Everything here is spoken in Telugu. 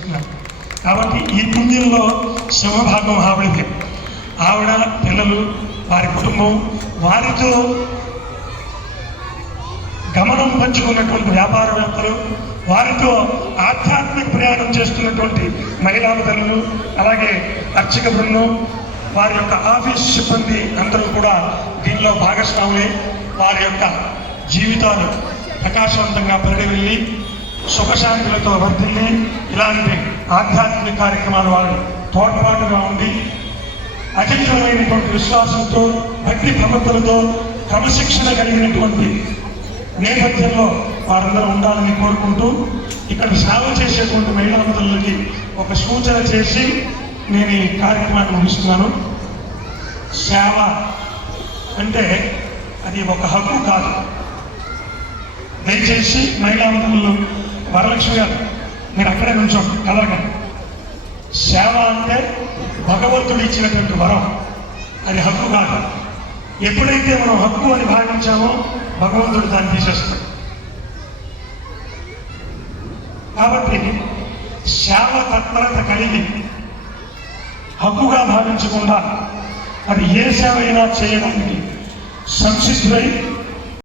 నిర్వహించుకున్నారు కాబట్టి ఈ పుణ్యంలో శివభాగం ఆవిడదే. ఆవిడ పిల్లలు వారి కుటుంబం వారితో గమనం పంచుకున్నటువంటి వ్యాపారవేత్తలు వారితో ఆధ్యాత్మిక ప్రయాణం చేస్తున్నటువంటి మహిళా తల్లులు అలాగే అర్చక బృందం వారి యొక్క ఆఫీస్ సిబ్బంది అందరూ కూడా దీనిలో భాగస్వామి వారి యొక్క జీవితాలు ప్రకాశవంతంగా పరిడివెళ్ళి సుఖశాంతులతో వర్ధిల్లి ఇలాంటి ఆధ్యాత్మిక కార్యక్రమాలు వాళ్ళు తోడ్పాటుగా ఉండి అచంచలమైనటువంటి విశ్వాసంతో భక్తి ప్రమత్తలతో క్రమశిక్షణ కలిగినటువంటి నేపథ్యంలో వారందరూ ఉండాలని కోరుకుంటూ ఇక్కడ సేవ చేసేటువంటి మహిళా ఒక సూచన చేసి నేను ఈ కార్యక్రమాన్ని ముగిస్తున్నాను. సేవ అంటే అది ఒక హక్కు కాదు. దయచేసి మహిళా మంత్రులు వరలక్ష్మి గారు మీరు అక్కడే నుంచోండి కలగండి సేవ అంటే భగవంతుడు ఇచ్చినటువంటి వరం. అది హక్కు కాదు. ఎప్పుడైతే మనం హక్కు అని భావించామో భగవంతుడు దాన్ని తీసేస్తాడు. కాబట్టి సేవ తత్పరత కలిగి హక్కుగా భావించకుండా అది ఏ సేవ అయినా చేయడానికి సంసిద్ధులై